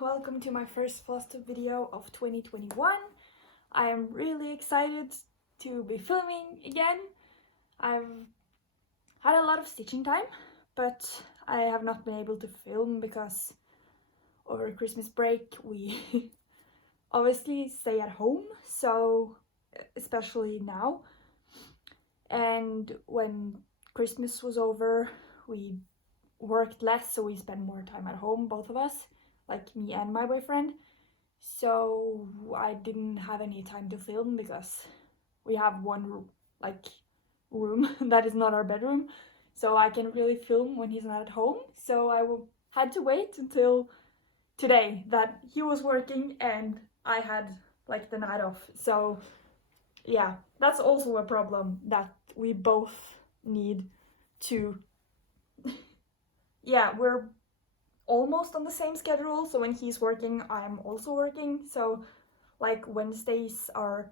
welcome to my first Flosstube video of 2021. I am really excited to be filming again. I've had a lot of stitching time, but I have not been able to film because over Christmas break we obviously stay at home, so especially now. And when Christmas was over, we worked less, so we spent more time at home, both of us, like me and my boyfriend. So I didn't have any time to film because we have one room that is not our bedroom, so I can really film when he's not at home. So I had to wait until today that he was working and I had like the night off. So yeah, that's also a problem that we both need to yeah, we're almost on the same schedule, so when he's working I'm also working. So like Wednesdays are,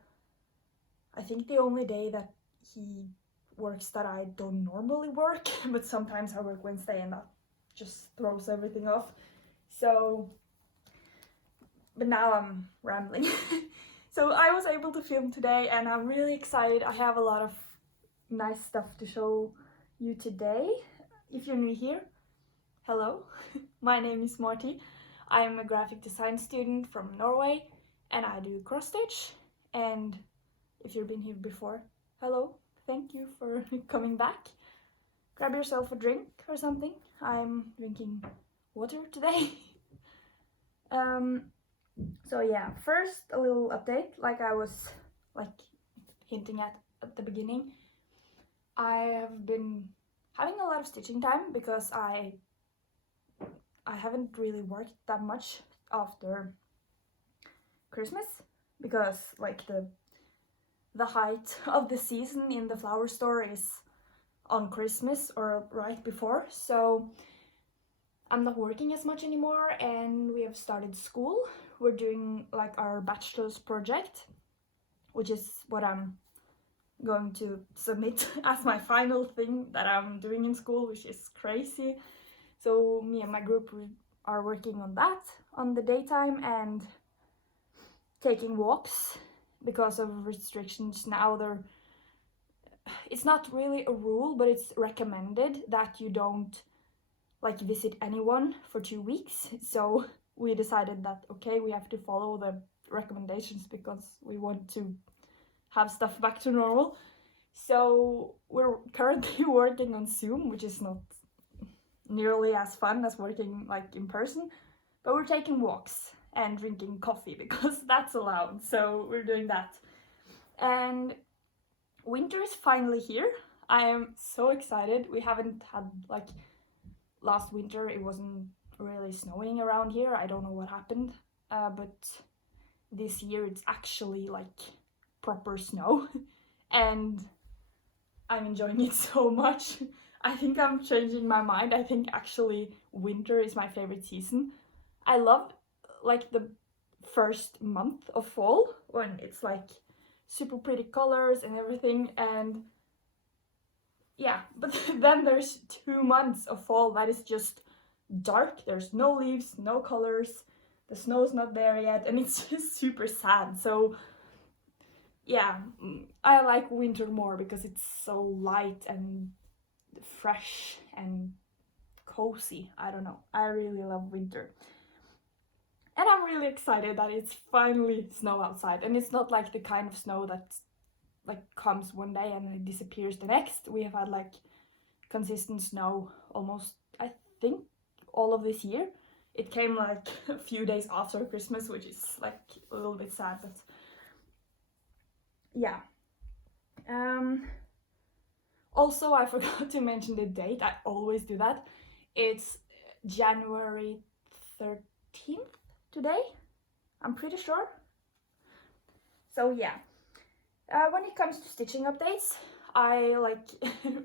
I think, the only day that he works that I don't normally work, but sometimes I work Wednesday and that just throws everything off. So, but now I'm rambling. So I was able to film today and I'm really excited. I have a lot of nice stuff to show you today. If you're new here, hello, my name is Marty. I am a graphic design student from Norway and I do cross stitch. And if you've been here before, hello, thank you for coming back. Grab yourself a drink or something. I'm drinking water today. So yeah, first a little update, like I was hinting at the beginning. I have been having a lot of stitching time because I haven't really worked that much after Christmas, because like the height of the season in the flower store is on Christmas or right before, so I'm not working as much anymore and we have started school. We're doing like our bachelor's project, which is what I'm going to submit as my final thing that I'm doing in school, which is crazy. So me and my group are working on that on the daytime and taking walks because of restrictions now. It's not really a rule, but it's recommended that you don't like visit anyone for 2 weeks. So we decided that okay, we have to follow the recommendations because we want to have stuff back to normal. So we're currently working on Zoom, which is not nearly as fun as working like in person, but we're taking walks and drinking coffee because that's allowed, so we're doing that. And winter is finally here. I am so excited. We haven't had, like, last winter it wasn't really snowing around here. I don't know what happened, but this year it's actually like proper snow and I'm enjoying it so much. I think I'm changing my mind. I think actually winter is my favorite season. I love like the first month of fall when it's like super pretty colors and everything, and yeah, but then there's 2 months of fall that is just dark. There's no leaves, no colors, the snow's not there yet, and it's just super sad. So yeah, I like winter more because it's so light and fresh and cozy. I don't know, I really love winter. And I'm really excited that it's finally snow outside, and it's not like the kind of snow that like comes one day and it disappears the next. We have had like consistent snow almost, I think, all of this year. It came like a few days after Christmas, which is like a little bit sad, but yeah. Also, I forgot to mention the date. I always do that. It's January 13th today, I'm pretty sure. So yeah, when it comes to stitching updates, I like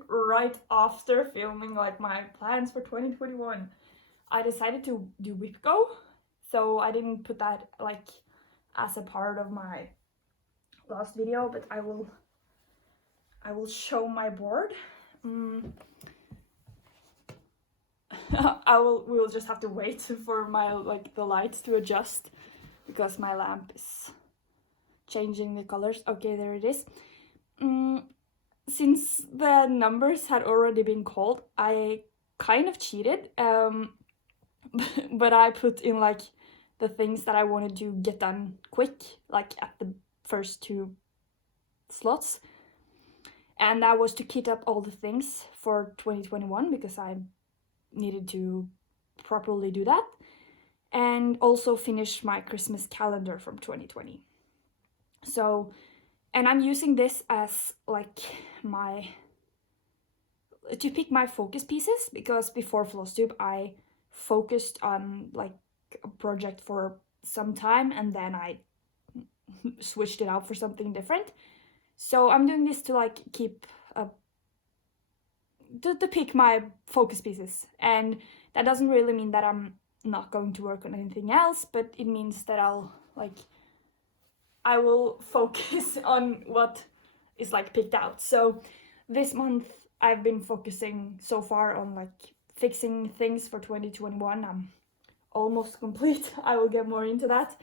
right after filming like my plans for 2021, I decided to do whip go. So I didn't put that like as a part of my last video, but I will show my board. we'll just have to wait for my the lights to adjust because my lamp is changing the colors. Okay, there it is. Since the numbers had already been called, I kind of cheated, but I put in the things that I wanted to get done quick, at the first 2 slots. And that was to kit up all the things for 2021 because I needed to properly do that. And also finish my Christmas calendar from 2020. So, and I'm using this as to pick my focus pieces, because before Flosstube I focused on a project for some time and then I switched it out for something different. So I'm doing this to keep to pick my focus pieces, and that doesn't really mean that I'm not going to work on anything else, but it means that I will focus on what is picked out. So this month I've been focusing so far on fixing things for 2021. I'm almost complete. I will get more into that.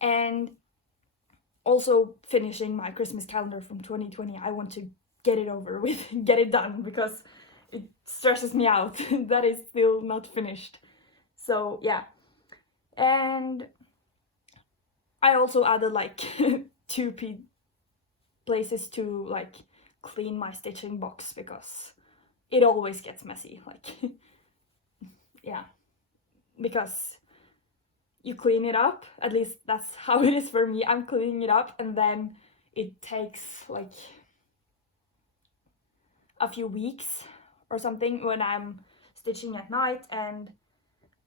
And also finishing my Christmas calendar from 2020. I want to get it over with, get it done, because it stresses me out that it's still not finished. So yeah. And I also added 2 places to clean my stitching box, because it always gets messy. Yeah, because you clean it up, at least that's how it is for me. I'm cleaning it up and then it takes a few weeks or something when I'm stitching at night and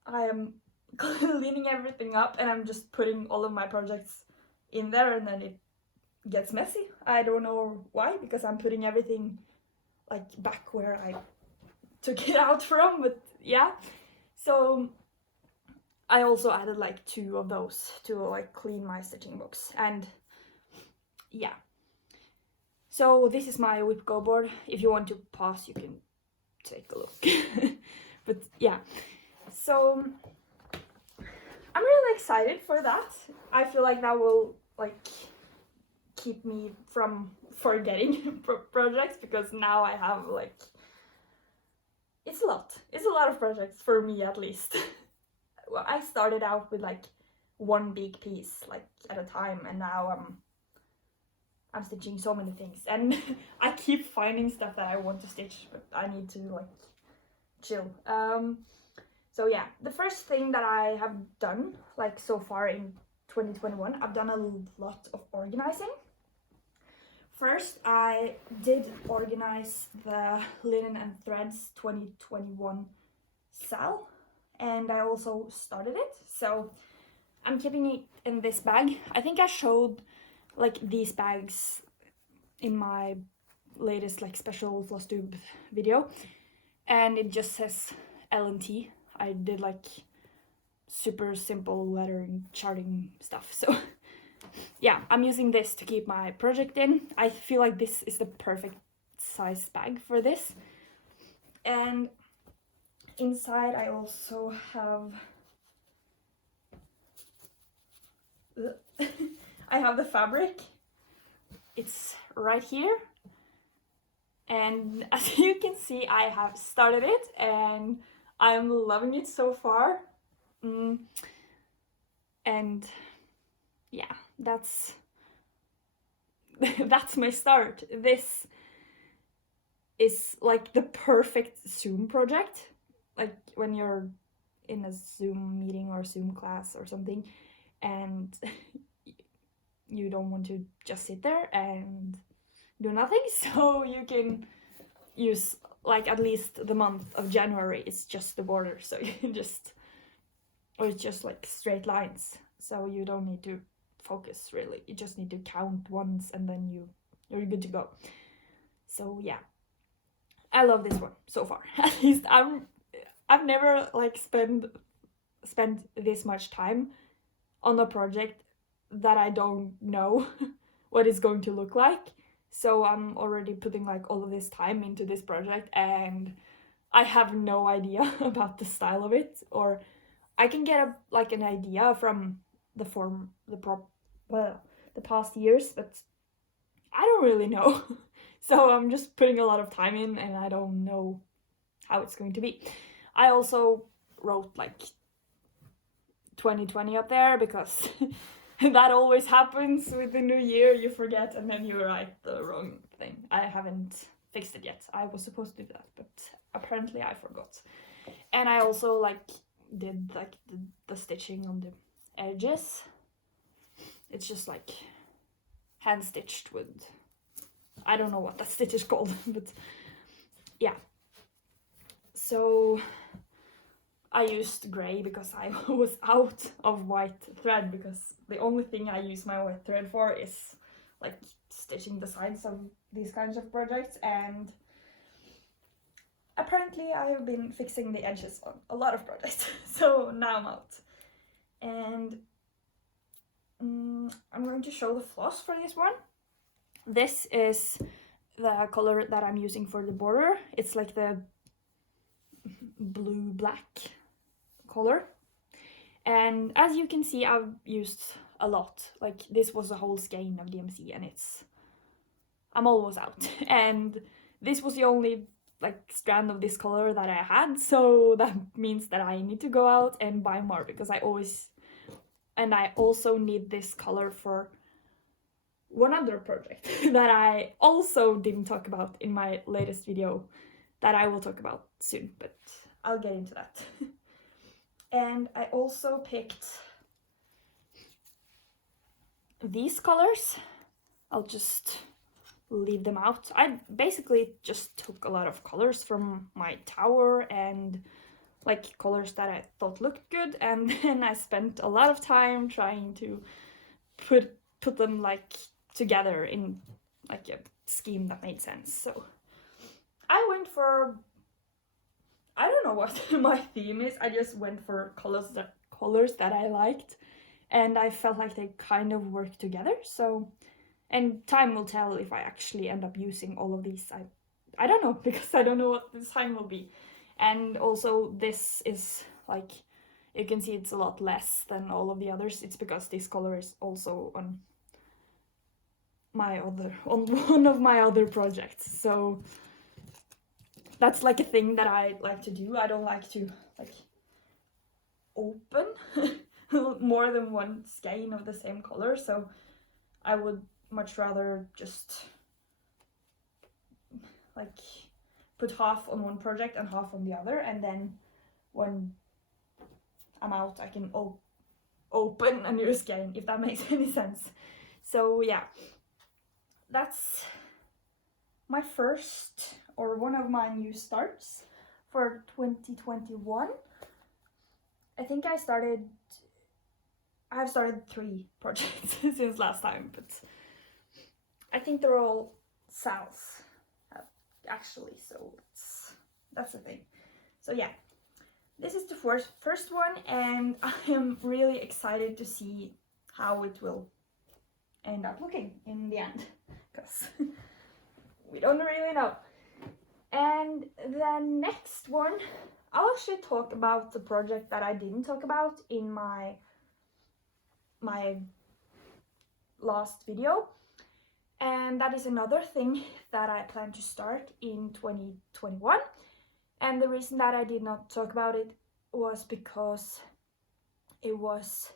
I am cleaning everything up and I'm just putting all of my projects in there, and then it gets messy. I don't know why, because I'm putting everything back where I took it out from, but yeah. So I also added 2 of those to clean my stitching box, and yeah. So this is my whip go board. If you want to pause, you can take a look. But yeah, so I'm really excited for that. I feel like that will keep me from forgetting projects, because now I have it's a lot of projects for me, at least. Well, I started out with 1 big piece at a time, and now I'm stitching so many things, and I keep finding stuff that I want to stitch, but I need to chill. So yeah, the first thing that I have done so far in 2021, I've done a lot of organizing. First, I did organize the Linen and Threads 2021 SAL, and I also started it. So I'm keeping it in this bag. I think I showed these bags in my latest special Flosstube video, and it just says L&T. I did super simple lettering, charting stuff. So yeah, I'm using this to keep my project in. I feel like this is the perfect size bag for this. And inside I also have I have the fabric. It's right here. And as you can see, I have started it and I'm loving it so far. And yeah, that's that's my start. This is the perfect Zoom project, when you're in a Zoom meeting or Zoom class or something and you don't want to just sit there and do nothing, so you can use at least the month of January. It's just the border, so you can just, or it's just straight lines, so you don't need to focus really. You just need to count once and then you're good to go. So yeah, I love this one so far. At least I've never spent this much time on a project that I don't know what it's going to look like. So I'm already putting all of this time into this project, and I have no idea about the style of it, or I can get an idea from the past years, but I don't really know. So I'm just putting a lot of time in, and I don't know how it's going to be. I also wrote like 2020 up there because that always happens with the new year. You forget and then you write the wrong thing. I haven't fixed it yet. I was supposed to do that, but apparently I forgot. And I also did the stitching on the edges. It's just like hand stitched with, I don't know what that stitch is called, but yeah. So I used gray because I was out of white thread, because the only thing I use my white thread for is like stitching the sides of these kinds of projects, and apparently I have been fixing the edges on a lot of projects. So now I'm out. And I'm going to show the floss for this one. This is the color that I'm using for the border. It's like the blue-black color. And as you can see, I've used a lot. Like, this was a whole skein of DMC, and I'm almost out. And this was the only strand of this color that I had, so that means that I need to go out and buy more, because I also need this color for one other project that I also didn't talk about in my latest video, that I will talk about soon, but I'll get into that. And I also picked these colors. I'll just leave them out. I basically just took a lot of colors from my tower and colors that I thought looked good, and then I spent a lot of time trying to put them together in a scheme that made sense. So I went for, I don't know what my theme is. I just went for colors that I liked, and I felt like they kind of worked together. So, and time will tell if I actually end up using all of these. I don't know, because I don't know what the design will be. And also this is you can see it's a lot less than all of the others. It's because this color is also on one of my other projects. So that's a thing that I like to do. I don't like to open more than one skein of the same color, so I would much rather just put half on one project and half on the other, and then when I'm out I can open a new skein, if that makes any sense. So yeah, that's my first, or one of my new starts for 2021. I think I've started 3 projects since last time, but I think they're all SALs actually, so that's the thing. So yeah, this is the first one, and I am really excited to see how it will end up looking in the end, because we don't really know. And the next one, I'll actually talk about the project that I didn't talk about in my last video, and that is another thing that I plan to start in 2021. And the reason that I did not talk about it was because it was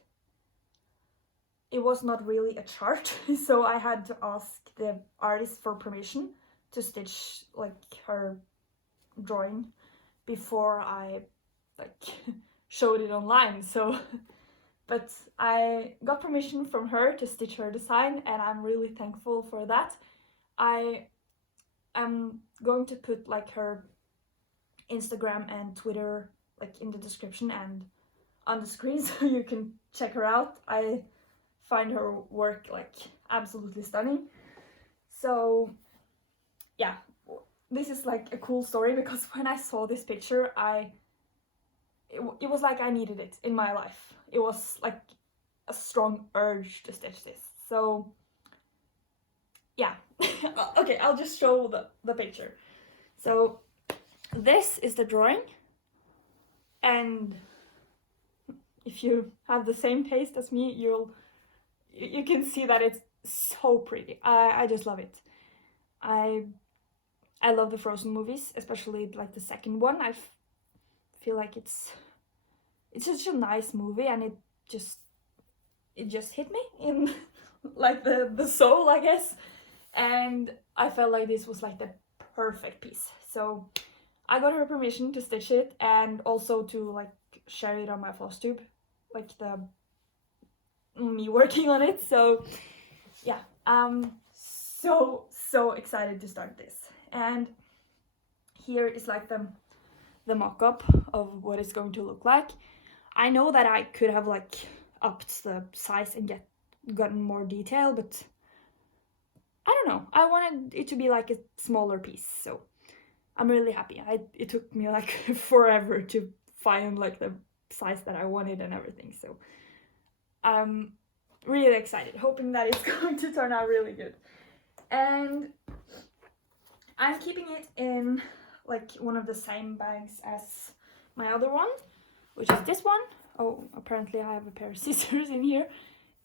not really a chart. So I had to ask the artist for permission to stitch her drawing before I showed it online. So but I got permission from her to stitch her design, and I'm really thankful for that. I am going to put her Instagram and Twitter in the description and on the screen, so you can check her out. I find her work absolutely stunning. So yeah, this is a cool story, because when I saw this picture, it was I needed it in my life. It was a strong urge to stitch this. So yeah. Okay, I'll just show the picture. So this is the drawing, and if you have the same taste as me, you can see that it's so pretty. I just love it. I love the Frozen movies, especially like the second one. I feel like it's such a nice movie, and it just hit me in like the soul, I guess. And I felt like this was like the perfect piece. So I got her permission to stitch it, and also to like share it on my Flosstube, like me working on it. So yeah, I'm so excited to start this. And here is like the mock-up of what it's going to look like. I know that I could have like upped the size and gotten more detail, but I don't know. I wanted it to be like a smaller piece, so I'm really happy. It took me like forever to find like the size that I wanted and everything, so I'm really excited, hoping that it's going to turn out really good. And I'm keeping it in like one of the same bags as my other one, which is this one. Oh, apparently I have a pair of scissors in here.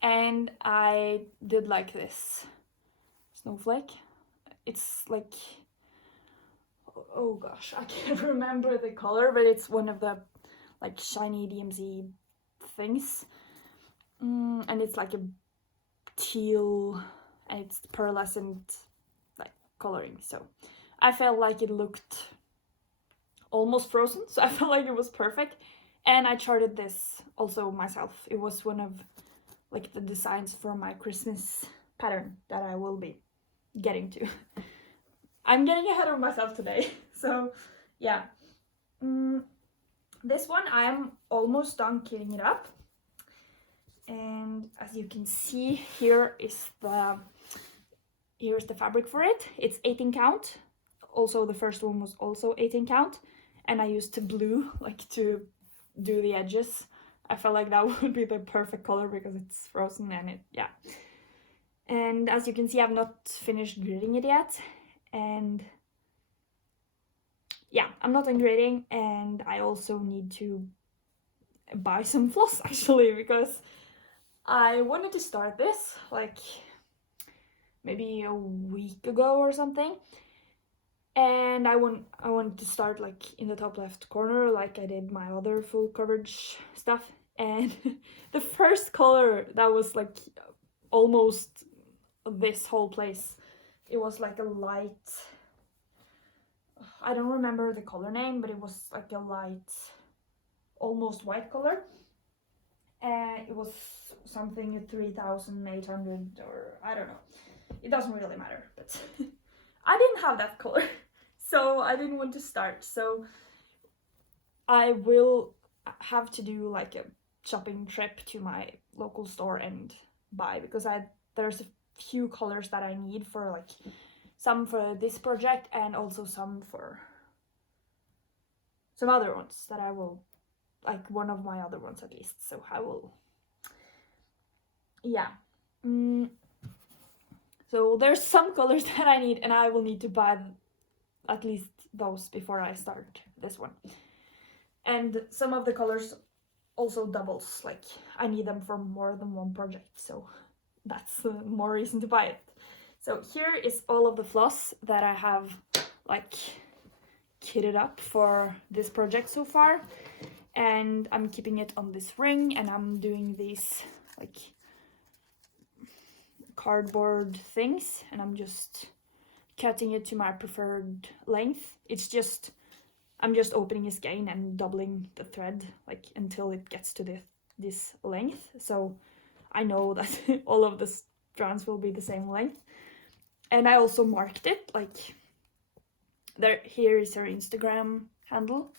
And I did like this snowflake. It's like, oh gosh, I can't remember the color, but it's one of the like shiny DMZ things. And it's like a teal, and it's pearlescent like coloring. So I felt like it looked almost frozen, so I felt like it was perfect. And I charted this also myself. It was one of like the designs for my Christmas pattern that I will be getting to. I'm getting ahead of myself today. So yeah, this one I'm almost done kitting it up. And as you can see, here's the fabric for it. It's 18 count. Also the first one was also 18 count, and I used blue like to do the edges. I felt like that would be the perfect color because it's frozen, and yeah. And as you can see, I've not finished gridding it yet, and yeah, I'm not done gridding. And I also need to buy some floss actually, because I wanted to start this like maybe a week ago or something, and I wanted to start like in the top left corner like I did my other full coverage stuff. And the first color that was like almost this whole place, it was like a light, I don't remember the color name, but it was like a light almost white color. And it was something 3,800, or I don't know. It doesn't really matter, but I didn't have that color, so I didn't want to start. So I will have to do like a shopping trip to my local store and buy, because there's a few colors that I need for like some for this project, and also some for some other ones that I will, like one of my other ones at least. So I will, yeah. So there's some colors that I need, and I will need to buy at least those before I start this one. And some of the colors also doubles, like I need them for more than one project, so that's more reason to buy it. So here is all of the floss that I have like kitted up for this project so far, and I'm keeping it on this ring, and I'm doing these like cardboard things, and I'm just cutting it to my preferred length. I'm just opening a skein and doubling the thread like until it gets to this length, so I know that all of the strands will be the same length. And I also marked it, like here is her Instagram handle,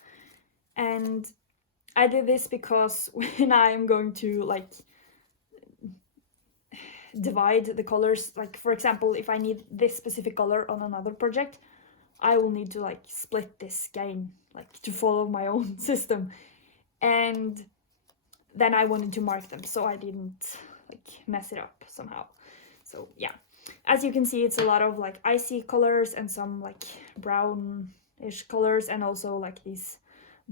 and I did this because when I'm going to like divide the colors, like for example, if I need this specific color on another project, I will need to like split this skein like to follow my own system, and then I wanted to mark them so I didn't like mess it up somehow. So yeah, as you can see, it's a lot of like icy colors and some like brown ish colors, and also like these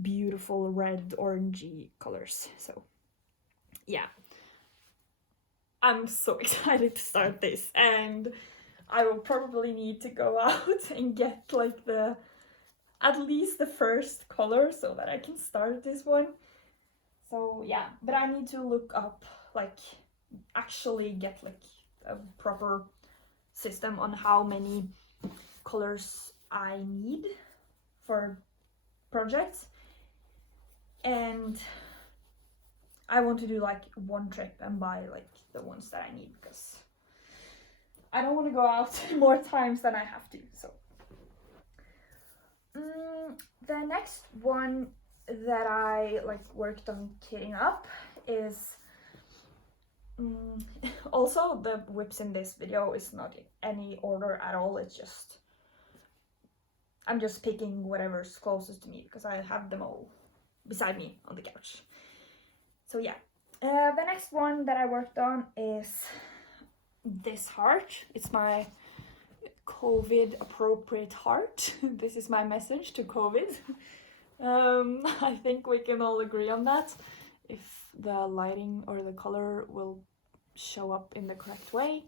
beautiful red orangey colors. So yeah, I'm so excited to start this, and I will probably need to go out and get like at least the first color so that I can start this one. So yeah, but I need to look up, like actually get like a proper system on how many colors I need for projects, and I want to do like one trip and buy like the ones that I need, because I don't want to go out more times than I have to. So the next one that I like worked on kitting up is also the whips in this video is not in any order at all. It's just I'm just picking whatever's closest to me because I have them all beside me on the couch. So yeah, the next one that I worked on is this heart. It's my COVID appropriate heart. This is my message to COVID. I think we can all agree on that. If the lighting or the color will show up in the correct way.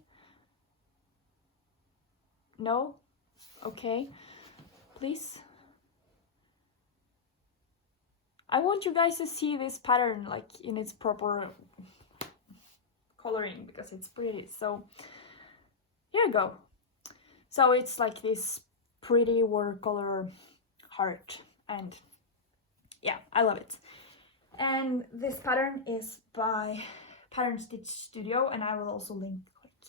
No? Okay. Please. I want you guys to see this pattern like in its proper coloring because it's pretty. So here you go. So it's like this pretty watercolor heart, and yeah, I love it. And this pattern is by Pattern Stitch Studio, and I will also link like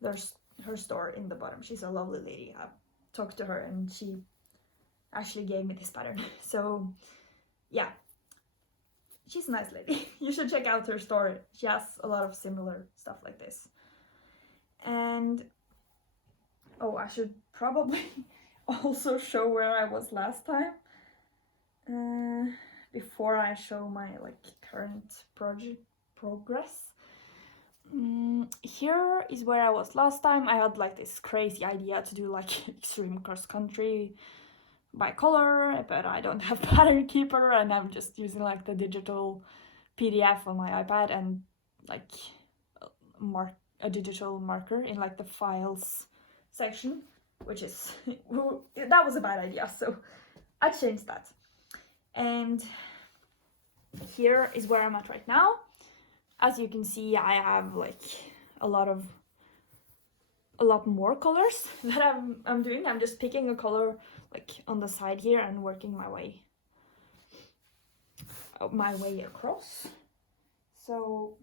there's her store in the bottom. She's a lovely lady. I talked to her and she actually gave me this pattern. So yeah, she's a nice lady. You should check out her store. She has a lot of similar stuff like this. And oh, I should probably also show where I was last time before I show my like current project progress. Here is where I was last time. I had like this crazy idea to do like extreme cross country by color, but I don't have Pattern Keeper and I'm just using like the digital PDF on my iPad and like a digital marker in like the files section, which is that was a bad idea, so I changed that. And here is where I'm at right now. As you can see, I have like a lot more colors that I'm doing. I'm just picking a color like on the side here and working my way across. So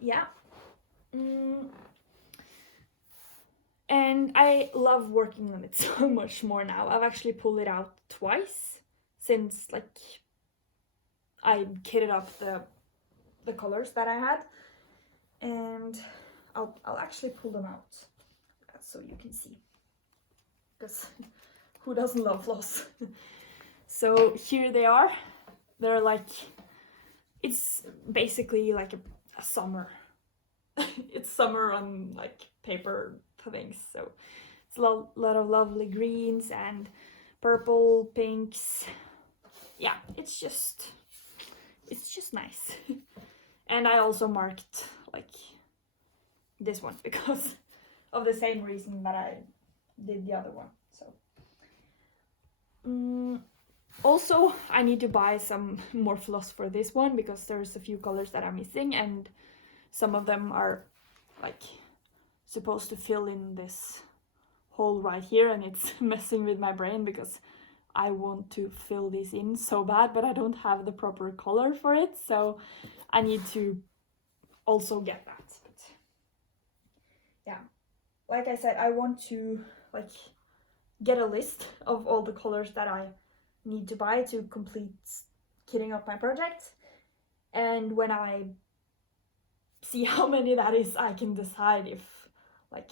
yeah. And I love working on it so much more now. I've actually pulled it out twice since like I kitted up the colors that I had, and I'll actually pull them out so you can see, because who doesn't love floss? So here they are. They're like, it's basically like a summer. It's summer on like paper things. So it's a lot of lovely greens and purple, pinks. Yeah, it's just nice. And I also marked like this one because of the same reason that I did the other one. So also I need to buy some more floss for this one because there's a few colors that I'm missing, and some of them are like supposed to fill in this hole right here, and it's messing with my brain because I want to fill this in so bad, but I don't have the proper color for it, so I need to also get that. But yeah, like I said, I want to like get a list of all the colors that I need to buy to complete kitting up my project, and when I see how many that is, I can decide if like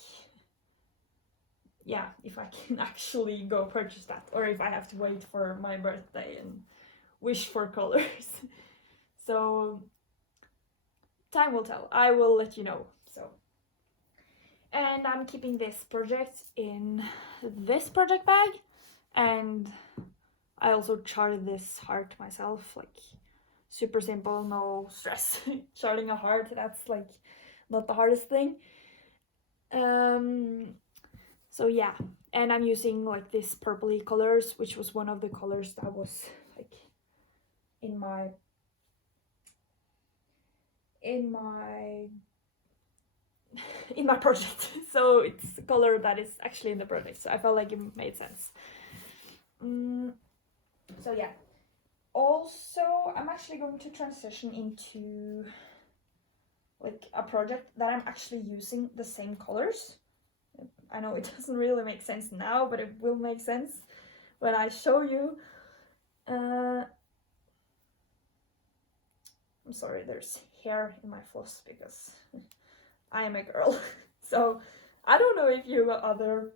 if I can actually go purchase that, or if I have to wait for my birthday and wish for colors. So time will tell. I will let you know. So, and I'm keeping this project in this project bag And I also charted this heart myself, like super simple, no stress. Charting a heart, that's like not the hardest thing. So yeah, and I'm using like this purpley colors, which was one of the colors that was like in my project. So it's a color that is actually in the project, so I felt like it made sense. So yeah, also I'm actually going to transition into like a project that I'm actually using the same colors. I know it doesn't really make sense now, but it will make sense when I show you. I'm sorry, there's hair in my floss because I am a girl. So I don't know if you other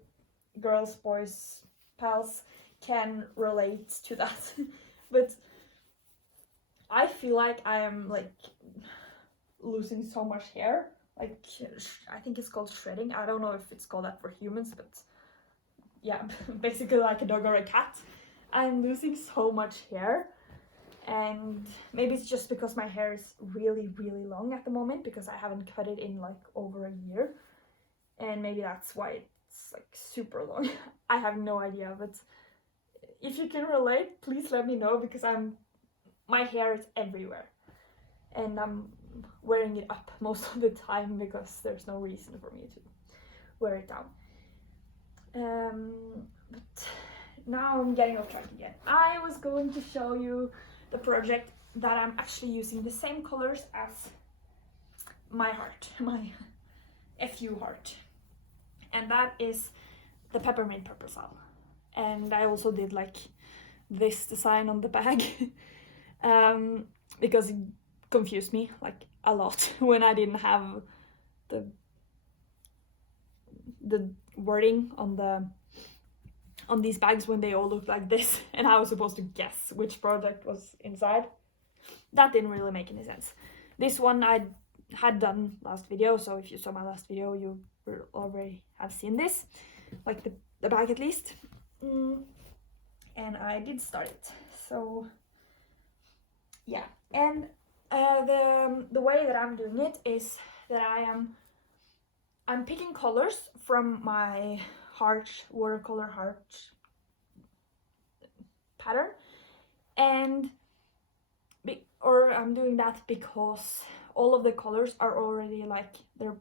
girls, boys, pals can relate to that. But I feel like I am like losing so much hair. Like I think it's called shredding. I don't know if it's called that for humans, but yeah, basically like a dog or a cat. I'm losing so much hair, and maybe it's just because my hair is really long at the moment because I haven't cut it in like over a year, and maybe that's why it's like super long. I have no idea, but if you can relate, please let me know, because my hair is everywhere and I'm wearing it up most of the time because there's no reason for me to wear it down. But now I'm getting off track again. I was going to show you the project that I'm actually using the same colors as my heart, my FU heart, and that is the peppermint purple SAL. And I also did like this design on the bag because it confused me like a lot when I didn't have the wording on these bags when they all looked like this, and I was supposed to guess which project was inside. That didn't really make any sense. This one I had done last video, so if you saw my last video you will already have seen this, like the bag at least. And I did start it, so yeah. And the way that I'm doing it is that I'm picking colors from my watercolor heart pattern, and I'm doing that because all of the colors are already like, they're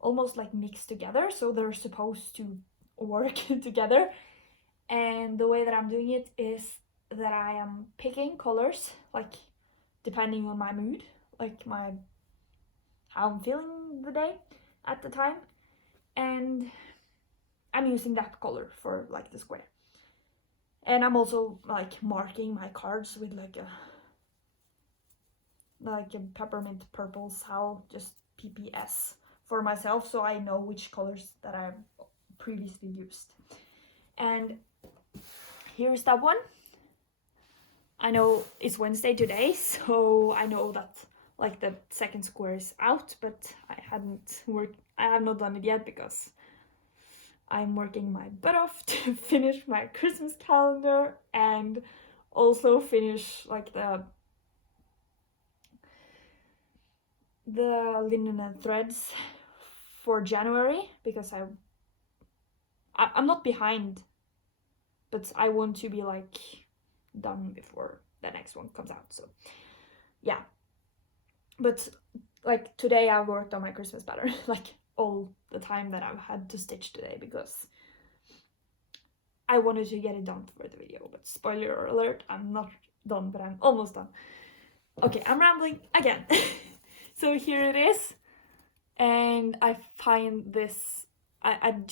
almost like mixed together, so they're supposed to work together. And the way that I'm doing it is that I am picking colors like depending on my mood, like how I'm feeling the day at the time, and I'm using that color for like the square. And I'm also like marking my cards with like a peppermint purple SAL, just PPS, for myself, so I know which colors that I've previously used. And here's that one. I know it's Wednesday today, so I know that like the second square is out, but I have not done it yet because I'm working my butt off to finish my Christmas calendar and also finish like the linen and threads for January, because I'm not behind, but I want to be like done before the next one comes out. So yeah, but like today I worked on my Christmas pattern like all the time that I've had to stitch today, because I wanted to get it done for the video. But spoiler alert, I'm not done, but I'm almost done. Okay, I'm rambling again. So here it is, and I find this, I'm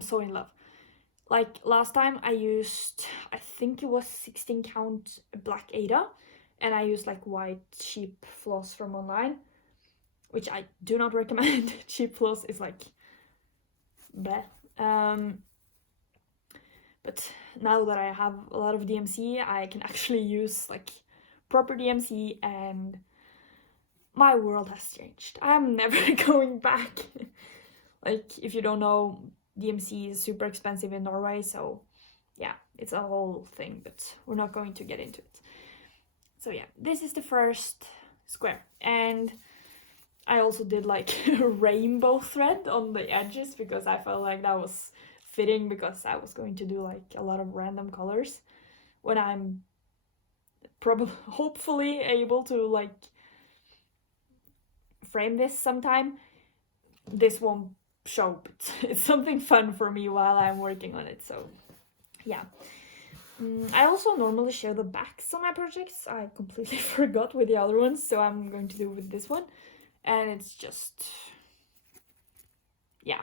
so in love. Like last time I used, I think it was 16 count black Ada, and I used like white cheap floss from online, which I do not recommend. Cheap floss is like bleh. But now that I have a lot of DMC, I can actually use like proper DMC, and my world has changed. I'm never going back. Like, if you don't know, DMC is super expensive in Norway, so yeah, it's a whole thing, but we're not going to get into it. So yeah, this is the first square, and I also did like rainbow thread on the edges because I felt like that was fitting, because I was going to do like a lot of random colors when I'm probably hopefully able to like frame this sometime. This won't show, but it's something fun for me while I'm working on it, so yeah. I also normally show the backs on my projects. I completely forgot with the other ones, so I'm going to do with this one. And it's just, yeah.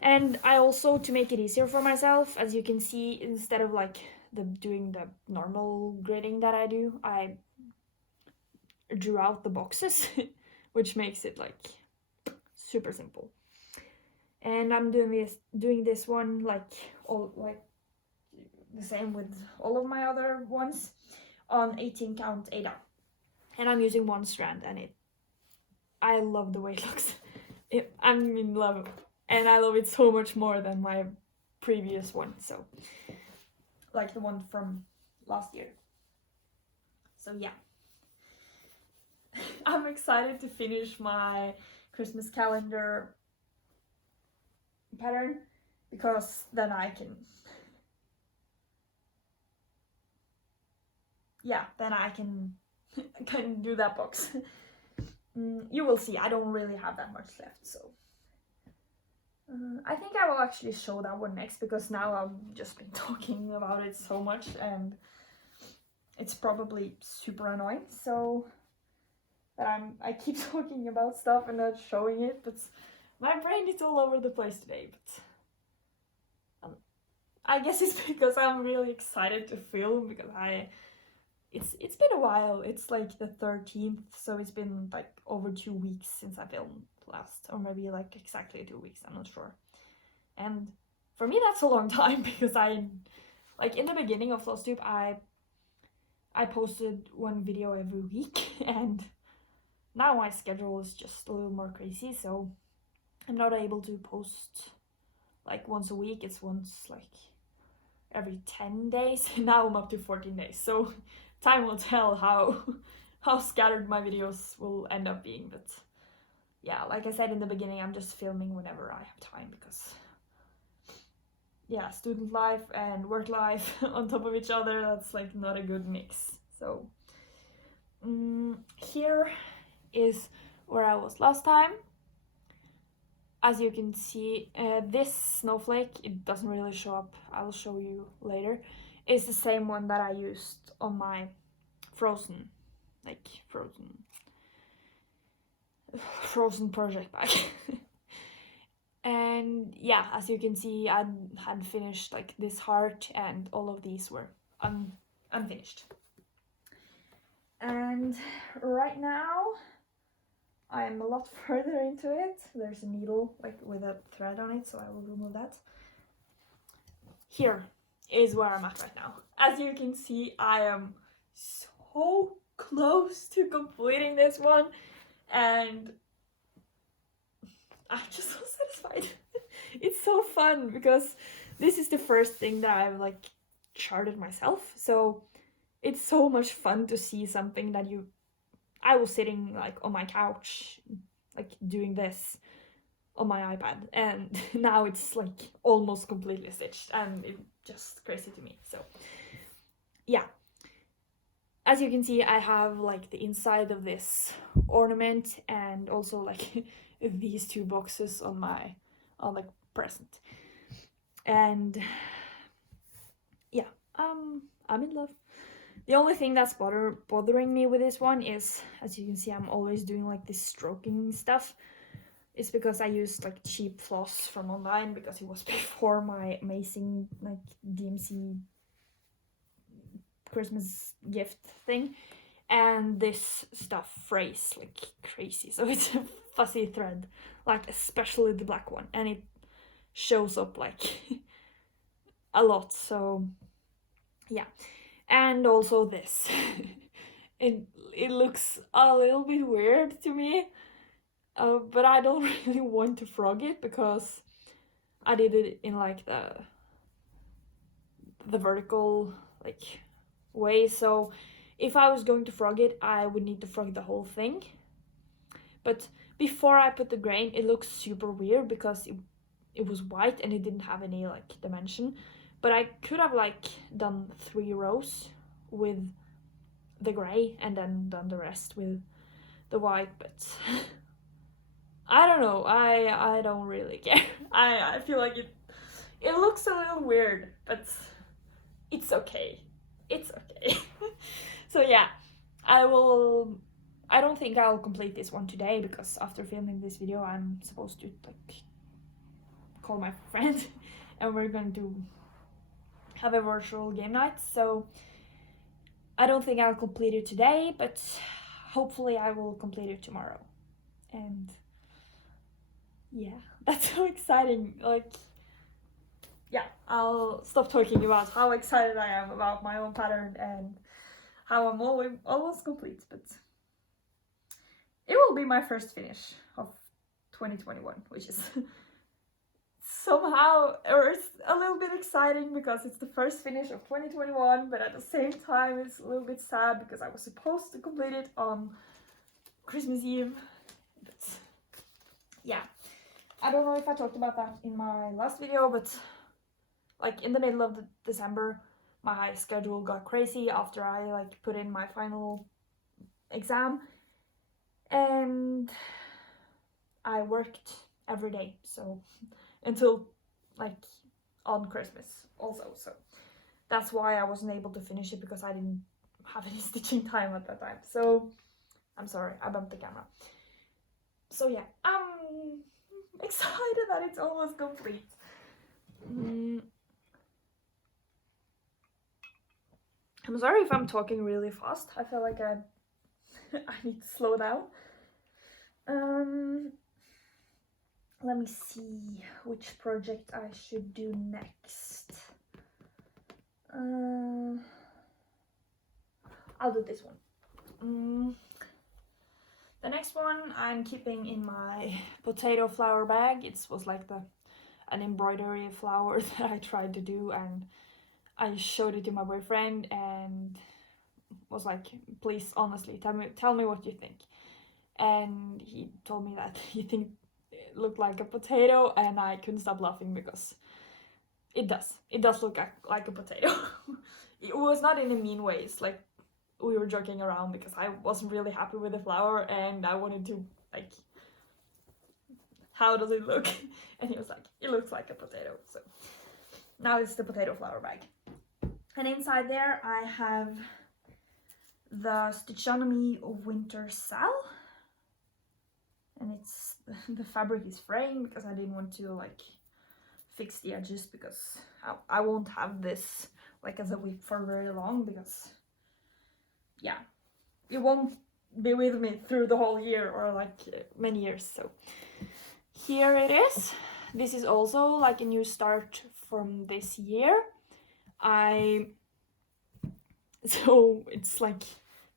And I also, to make it easier for myself, as you can see, instead of like doing the normal gridding that I do, I drew out the boxes, which makes it like super simple. And I'm doing this one like the same with all of my other ones on 18 count Ada. And I'm using one strand, and I love the way it looks. I'm in love, and I love it so much more than my previous one, so like the one from last year. So yeah. I'm excited to finish my Christmas calendar pattern, because then I can can do that box. You will see, I don't really have that much left, so I think I will actually show that one next, because now I've just been talking about it so much and it's probably super annoying, so that I keep talking about stuff and not showing it, but my brain is all over the place today. But I guess it's because I'm really excited to film, because it's been a while. It's like the 13th, so it's been like over 2 weeks since I filmed last, or maybe like exactly 2 weeks, I'm not sure. And for me that's a long time, because like in the beginning of Flosstube I posted one video every week, and now my schedule is just a little more crazy, so I'm not able to post like once a week. It's once like every 10 days. Now I'm up to 14 days, so time will tell how scattered my videos will end up being. But yeah, like I said in the beginning, I'm just filming whenever I have time, because yeah, student life and work life on top of each other, that's like not a good mix. So here is where I was last time. As you can see, this snowflake, it doesn't really show up, I will show you later, is the same one that I used on my frozen project bag. And yeah, as you can see, I had finished like this heart, and all of these were unfinished. And right now I'm a lot further into it. There's a needle like with a thread on it, so I will remove that. Here is where I'm at right now. As you can see, I am so close to completing this one, and I'm just so satisfied. It's so fun, because this is the first thing that I've like charted myself, so it's so much fun to see something that I was sitting like on my couch like doing this on my iPad, and now it's like almost completely stitched, and it's just crazy to me. So yeah, as you can see, I have like the inside of this ornament, and also like these two boxes on the present. And yeah, I'm in love. The only thing that's bothering me with this one is, as you can see, I'm always doing like this stroking stuff. It's because I used like cheap floss from online, because it was before my amazing like DMC Christmas gift thing, and this stuff frays like crazy, so it's a fuzzy thread, like especially the black one, and it shows up like a lot. So yeah. And also this. it looks a little bit weird to me, but I don't really want to frog it because I did it in like the vertical like way, so if I was going to frog it, I would need to frog the whole thing. But before I put the grain, it looks super weird because it was white and it didn't have any like dimension. But I could have like done 3 rows with the gray and then done the rest with the white, but I don't know, I don't really care. I feel like it looks a little weird, but it's okay. It's okay. So yeah, I don't think I'll complete this one today because after filming this video I'm supposed to like call my friend and we're going to have a virtual game night, so I don't think I'll complete it today, but hopefully I will complete it tomorrow. And yeah, that's so exciting. Like, yeah, I'll stop talking about how excited I am about my own pattern and how I'm almost complete, but it will be my first finish of 2021, which is somehow, or it's a little bit exciting because it's the first finish of 2021, but at the same time it's a little bit sad because I was supposed to complete it on Christmas Eve. But yeah, I don't know if I talked about that in my last video, but like in the middle of December my schedule got crazy after I like put in my final exam and I worked every day, so until like on Christmas also, so that's why I wasn't able to finish it because I didn't have any stitching time at that time. So I'm sorry, I bumped the camera. So yeah, I'm excited that it's almost complete. I'm sorry if I'm talking really fast. I feel like I need to slow down. Let me see which project I should do next. I'll do this one. The next one I'm keeping in my potato flower bag. It was like an embroidery flower that I tried to do, and I showed it to my boyfriend and was like, please honestly tell me what you think. And he told me that he think it looked like a potato, and I couldn't stop laughing because it does look like a potato. It was not in a mean way, it's like we were joking around because I wasn't really happy with the flower and I wanted to like, how does it look? And he was like, it looks like a potato. So now it's the potato flower bag, and inside there I have the Stitchonomy Winter SAL, and it's the fabric is fraying because I didn't want to like fix the edges because I won't have this like as a whip for very long because yeah, it won't be with me through the whole year or like many years. So here it is. This is also like a new start from this year. So it's like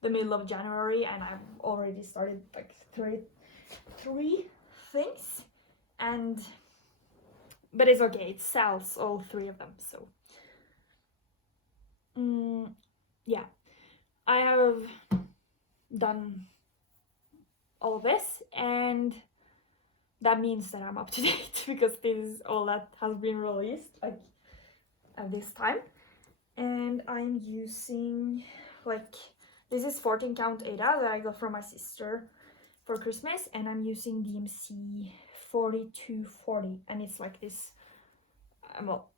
the middle of January and I've already started like three things, but it's okay, it sells all 3 of them. So yeah, I have done all of this, and that means that I'm up to date because this is all that has been released like at this time. And I'm using like, this is 14 count Ada that I got from my sister for Christmas, and I'm using DMC 4240, and it's like this, well,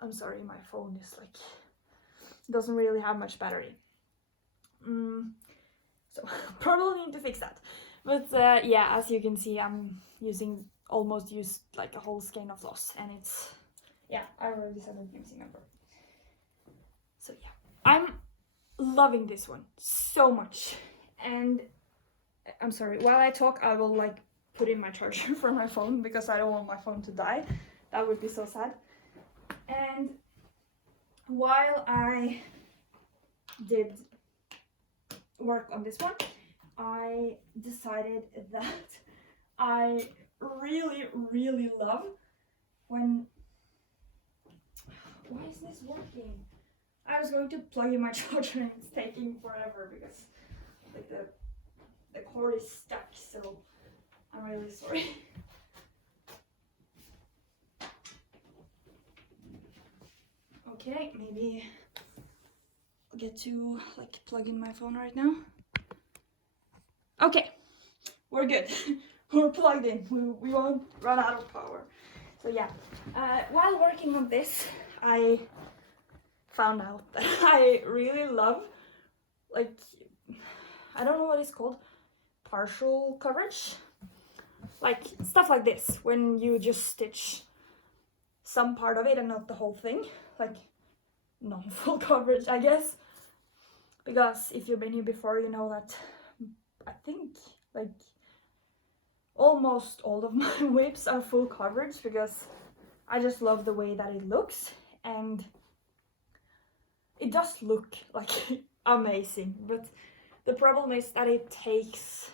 I'm sorry, my phone is like, doesn't really have much battery, so probably need to fix that. But yeah, as you can see, I'm almost used like a whole skein of floss, and it's, yeah, I already said I'm using number. So yeah, I'm loving this one so much. And I'm sorry, while I talk I will like put in my charger for my phone because I don't want my phone to die. That would be so sad. And while I did work on this one, I decided that I really love when... Why is this working? I was going to plug in my charger and it's taking forever because like the cord is stuck, so I'm really sorry. Okay, maybe I'll get to like plug in my phone right now. Okay, we're good. We're plugged in. We won't run out of power. So yeah, while working on this, I found out that I really love, like, I don't know what it's called, partial coverage. Like stuff like this, when you just stitch some part of it and not the whole thing, like non-full coverage, I guess. Because if you've been here before, you know that I think like almost all of my whips are full coverage because I just love the way that it looks, and it does look like amazing, but the problem is that it takes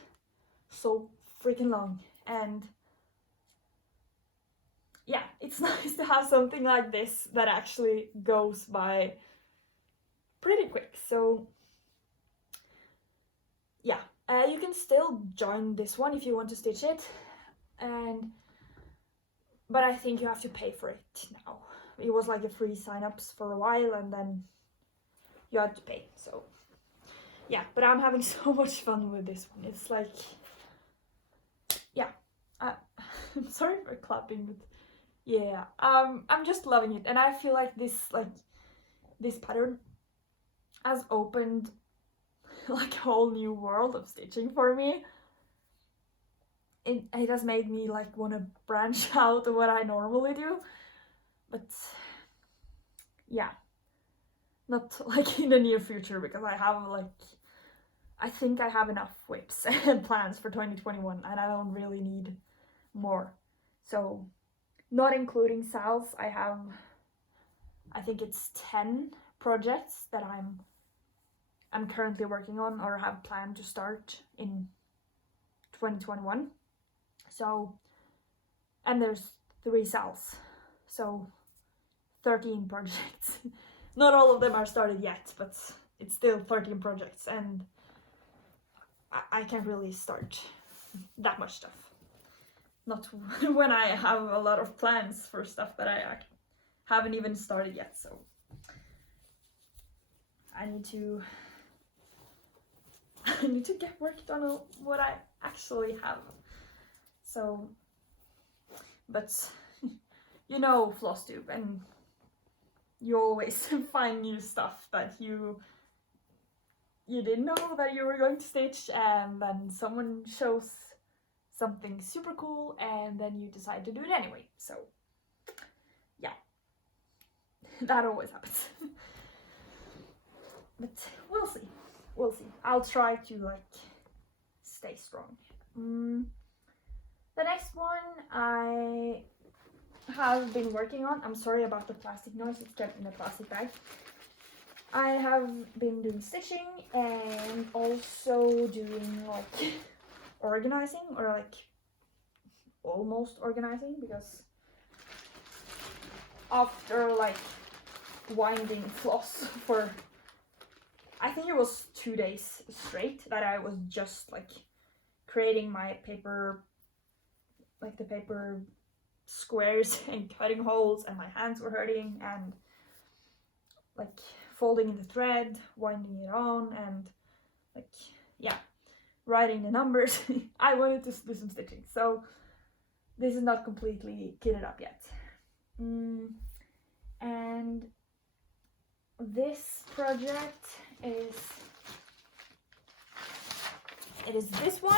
so freaking long. And yeah, it's nice to have something like this that actually goes by pretty quick. So yeah, you can still join this one if you want to stitch it, but I think you have to pay for it now. It was like a free sign-ups for a while and then you had to pay, so yeah. But I'm having so much fun with this one. It's like, yeah, I'm sorry for clapping, but yeah, I'm just loving it, and I feel like this pattern has opened like a whole new world of stitching for me. It has made me like want to branch out of what I normally do, but yeah, not like in the near future, because I think I have enough whips and plans for 2021 and I don't really need more. So not including SALs, I think it's 10 projects that I'm currently working on or have planned to start in 2021. So, and there's 3 SALs, so 13 projects. Not all of them are started yet, but it's still 13 projects, and I can't really start that much stuff. Not when I have a lot of plans for stuff that I haven't even started yet, so I need to get worked on what I actually have. So, but you know Flosstube, and you always find new stuff that you didn't know that you were going to stitch, and then someone shows something super cool and then you decide to do it anyway. So yeah, that always happens. But we'll see. I'll try to like stay strong. The next one I have been working on, I'm sorry about the plastic noise, it's kept in a plastic bag. I have been doing stitching and also doing like organizing, or like almost organizing, because after like winding floss for, I think it was 2 days straight, that I was just like creating my paper, like the paper squares and cutting holes, and my hands were hurting, and like folding in the thread, winding it on, and like, yeah, writing the numbers. I wanted to do some stitching, so this is not completely kitted up yet. And this project is this one.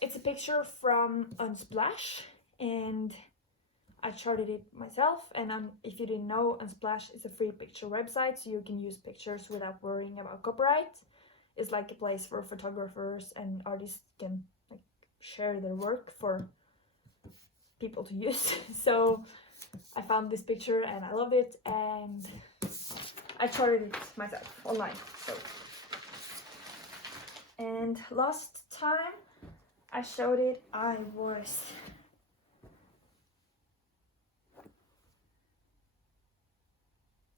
It's a picture from Unsplash, and I charted it myself. And if you didn't know, Unsplash is a free picture website, so you can use pictures without worrying about copyright. It's like a place where photographers and artists can like share their work for people to use. So I found this picture and I loved it, and I charted it myself online. So And last time I showed it,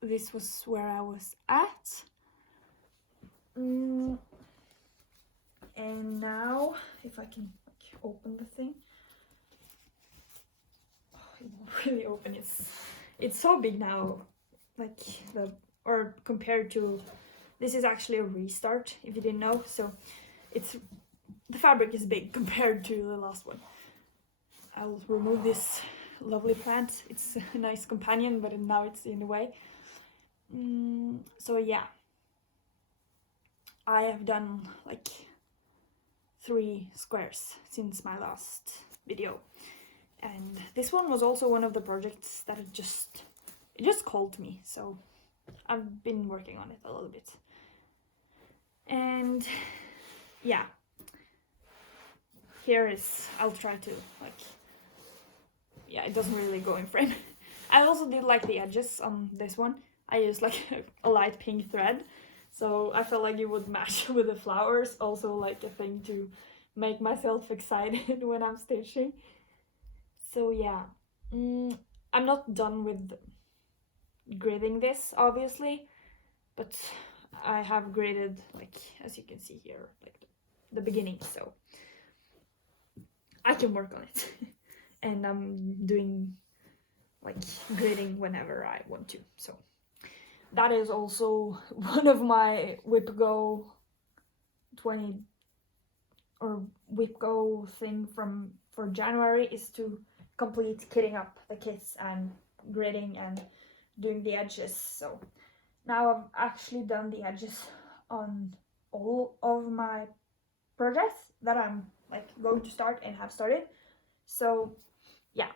this was where I was at. And now, if I can open the thing. Oh, it won't really open. It's so big now, compared to, this is actually a restart, if you didn't know. So the fabric is big compared to the last one. I'll remove this lovely plant. It's a nice companion, but now it's in the way. So yeah, I have done like 3 squares since my last video, and this one was also one of the projects that it just called me, so I've been working on it a little bit. And yeah, here is, I'll try to it doesn't really go in frame. I also did like the edges on this one. I used like a light pink thread, so I felt like it would match with the flowers, also like a thing to make myself excited when I'm stitching. So yeah, I'm not done with gridding this, obviously, but I have gridded, like, as you can see here, like the beginning, so I can work on it. And I'm doing like gridding whenever I want to, so that is also one of my WhipGo 20 or WhipGo thing for January, is to complete kitting up the kits and gridding and doing the edges. So now I've actually done the edges on all of my projects that I'm like going to start and have started. So yeah,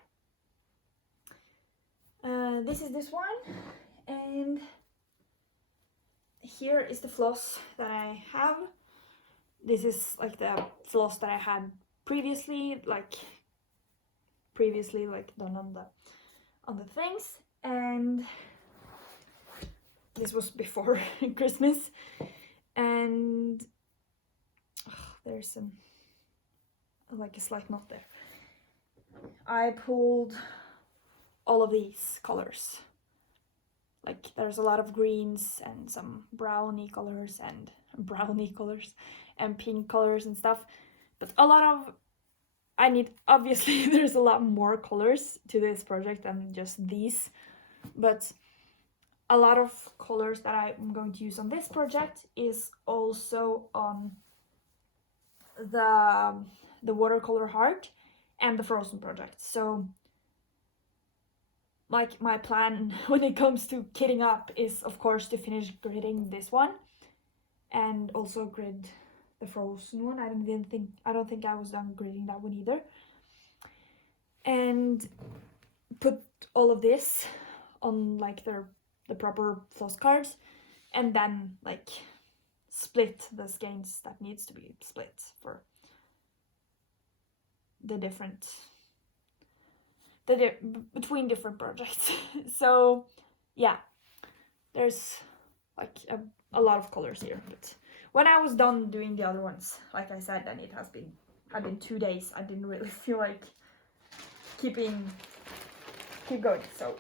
this is this one, and here is the floss that I have. This is like the floss that I had previously done on the things, and this was before Christmas, and there's like a slight knot there. I pulled all of these colors. Like there's a lot of greens and some brownie colors and pink colors and stuff, but obviously there's a lot more colors to this project than just these, but a lot of colors that I'm going to use on this project is also on the watercolor heart and the frozen project. So like my plan when it comes to kitting up is of course to finish gridding this one and also grid the frozen one. I don't think I was done gridding that one either. And put all of this on like the proper floss cards, and then like split the skeins that needs to be split for the between different projects. So yeah, there's like a lot of colors here, but when I was done doing the other ones, like I said, and it had been 2 days, I didn't really feel like keep going. So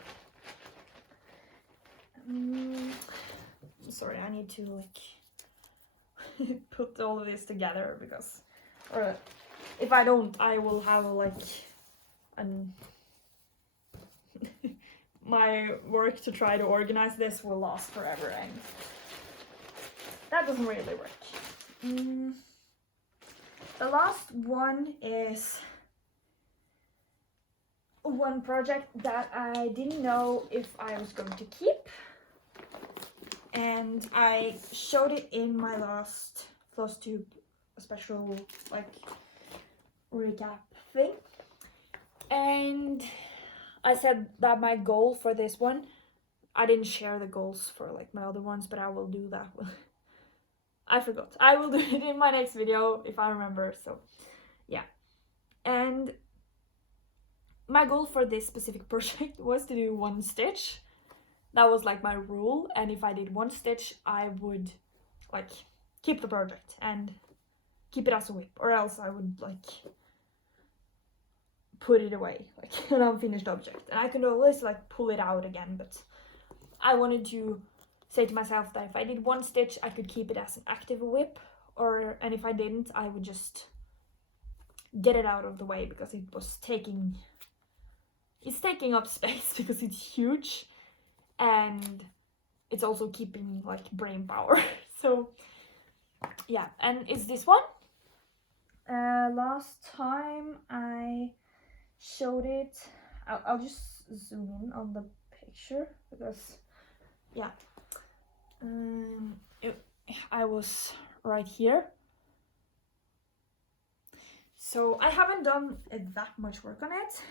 sorry, I need to like put all of this together, because or if I don't, I will have like my work to try to organize this will last forever, and that doesn't really work. The last one is one project that I didn't know if I was going to keep, and I showed it in my last Flosstube special like recap thing, and I said that my goal for this one, I didn't share the goals for like my other ones, but I will do that one. I forgot. I will do it in my next video if I remember. So yeah, and my goal for this specific project was to do 1 stitch. That was like my rule, and if I did 1 stitch I would like keep the project, and keep it as a whip, or else I would like put it away, like an unfinished object. And I could always like pull it out again, but I wanted to say to myself that if I did one stitch, I could keep it as an active whip, and if I didn't, I would just get it out of the way, because it's taking up space because it's huge, and it's also keeping like brain power. So yeah, and it's this one. Last time I showed it, I'll just zoom in on the picture, because yeah, I was right here. So I haven't done that much work on it,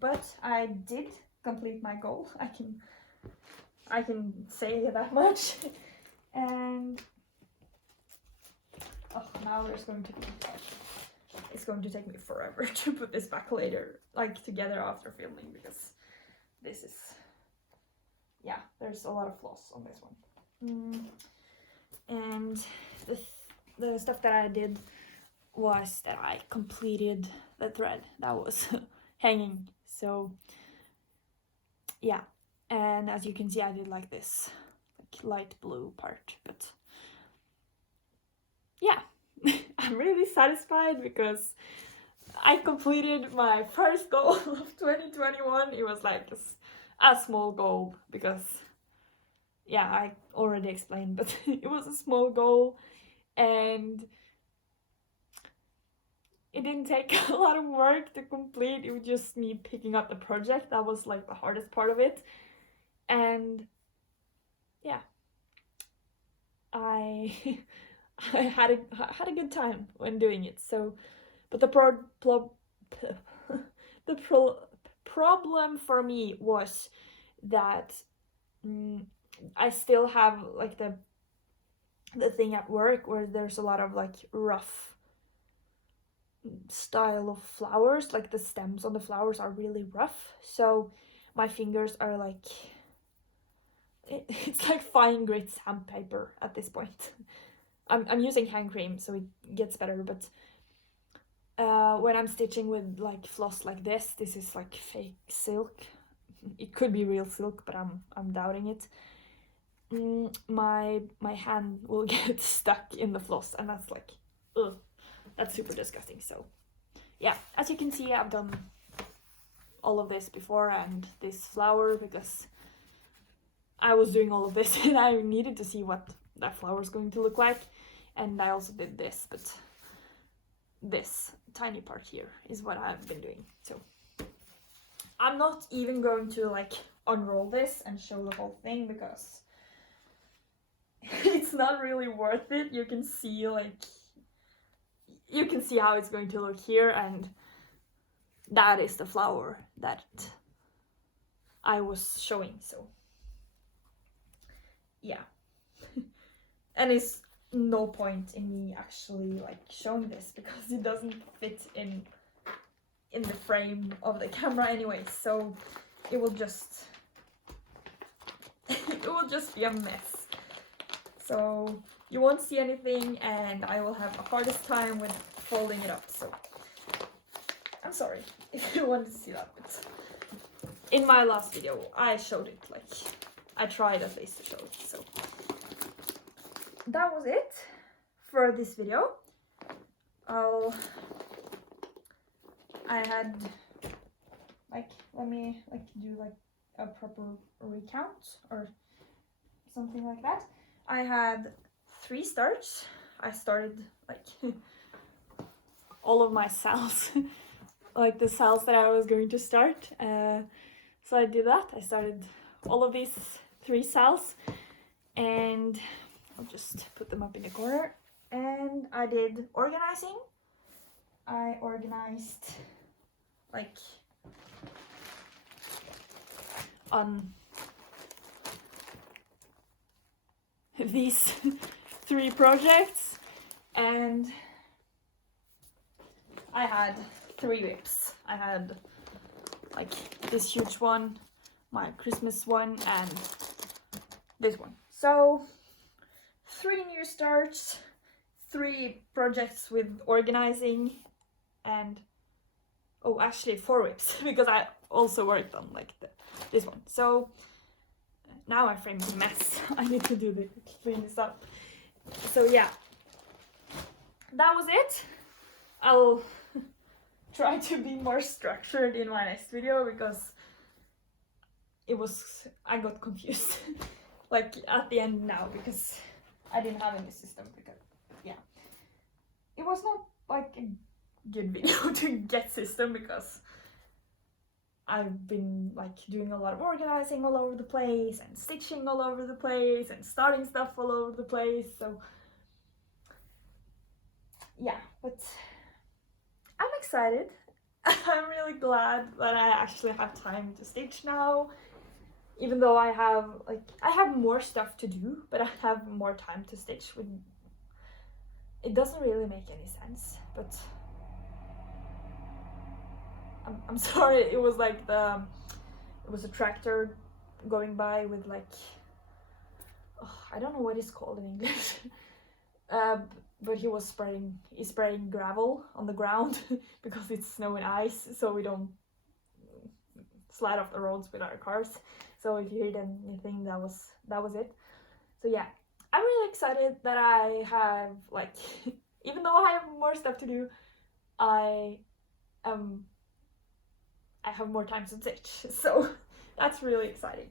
but I did complete my goal. I can say that much. And oh, now it's going to take me forever to put this back later, like together after filming, because this is, yeah, there's a lot of floss on this one. And the stuff that I did was that I completed the thread that was hanging. So yeah, and as you can see, I did like this like light blue part, but yeah, I'm really satisfied because I completed my first goal of 2021. It was like a small goal because, yeah, I already explained, but it was a small goal, and it didn't take a lot of work to complete. It was just me picking up the project. That was like the hardest part of it. And yeah, I had a good time when doing it. So, but the problem for me was that I still have like the thing at work where there's a lot of like rough style of flowers, like the stems on the flowers are really rough, so my fingers are like, it's like fine grit sandpaper at this point. I'm using hand cream so it gets better, but when I'm stitching with like floss like this is like fake silk. It could be real silk, but I'm doubting it. My hand will get stuck in the floss, and that's like, ugh, that's super disgusting. So yeah, as you can see, I've done all of this before, and this flower, because I was doing all of this and I needed to see what that flower is going to look like. And I also did this, but this tiny part here is what I've been doing. So I'm not even going to like unroll this and show the whole thing, because it's not really worth it. You can see how it's going to look here, and that is the flower that I was showing. So yeah. And it's no point in me actually like showing this, because it doesn't fit in the frame of the camera anyway, so it will just be a mess. So you won't see anything, and I will have the hardest time with folding it up. So I'm sorry if you wanted to see that, but in my last video I showed it, like I tried at least to show it. So that was it for this video. I had like, let me like do like a proper recount or something like that. I had 3 starts. I started like all of my SALs, like the SALs that I was going to start. So I did that. I started all of these 3 SALs, and I'll just put them up in the corner. And I did organizing. I organized like on these 3 projects, and I had 3 whips. I had like this huge one, my Christmas one, and this one. So 3 new starts, 3 projects with organizing and actually 4 whips because I also worked on like this one. So now I framed a mess. I need to clean this up. So yeah, that was it. I'll try to be more structured in my next video because I got confused like at the end now because I didn't have any system, because yeah, it was not like a good video to get system because I've been like doing a lot of organizing all over the place and stitching all over the place and starting stuff all over the place. So yeah, but I'm excited. I'm really glad that I actually have time to stitch now, even though I have more stuff to do, but I have more time to stitch. It doesn't really make any sense, but I'm sorry. It was like it was a tractor going by with like, I don't know what it's called in English. But he's spraying gravel on the ground because it's snow and ice, so we don't slide off the roads with our cars. So if you heard anything, that was it. So yeah, I'm really excited that I have like, even though I have more stuff to do, I have more time to stitch. So that's really exciting.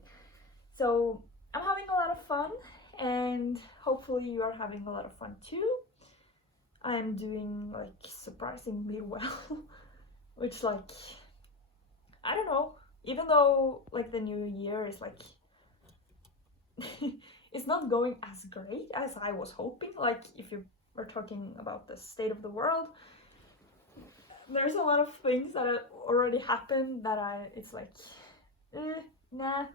So I'm having a lot of fun, and hopefully you are having a lot of fun too. I'm doing like surprisingly well, which like, I don't know, even though like the new year is like it's not going as great as I was hoping. Like if you are talking about the state of the world, there's a lot of things that already happened that it's like nah,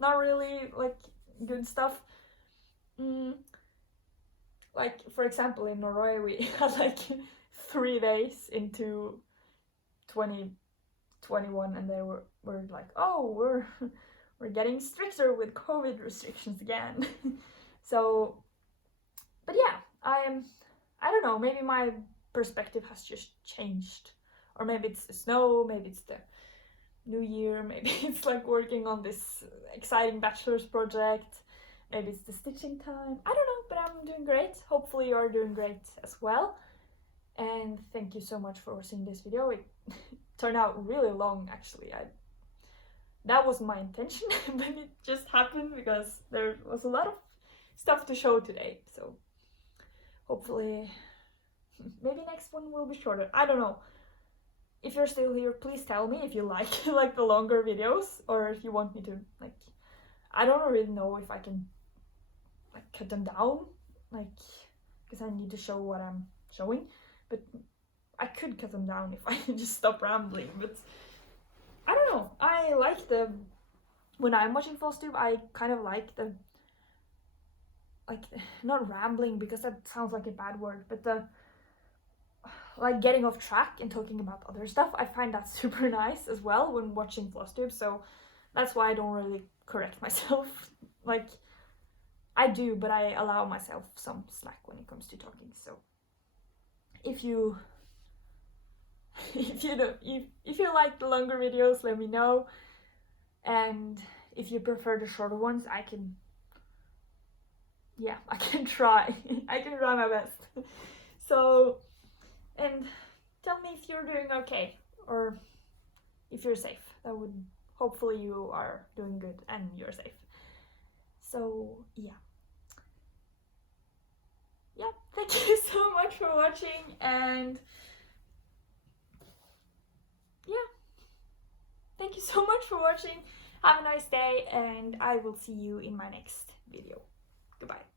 not really like good stuff. Like for example, in Norway we had like 3 days into 2021 and they were like, oh, we're getting stricter with COVID restrictions again. So, but yeah, I don't know, maybe my perspective has just changed, or maybe it's the snow, maybe it's the new year, maybe it's like working on this exciting bachelor's project, maybe it's the stitching time. I don't know, but I'm doing great. Hopefully you're doing great as well. And thank you so much for watching this video. It turned out really long actually. That was my intention, but it just happened because there was a lot of stuff to show today. So hopefully maybe next one will be shorter. I don't know. If you're still here, please tell me if you like like the longer videos, or if you want me to like, I don't really know if I can like cut them down, like because I need to show what I'm showing, but I could cut them down if I just stop rambling. But I don't know, I like when I'm watching Flosstube, I kind of like like not rambling because that sounds like a bad word, but like getting off track and talking about other stuff. I find that super nice as well when watching Flosstube, so that's why I don't really correct myself. Like I do, but I allow myself some slack when it comes to talking. So if you like the longer videos, let me know, and if you prefer the shorter ones, I can try. I can try my best. So, and tell me if you're doing okay or if you're safe. That would, hopefully you are doing good and you're safe. So yeah, thank you so much for watching, and yeah, thank you so much for watching. Have a nice day, and I will see you in my next video. Goodbye.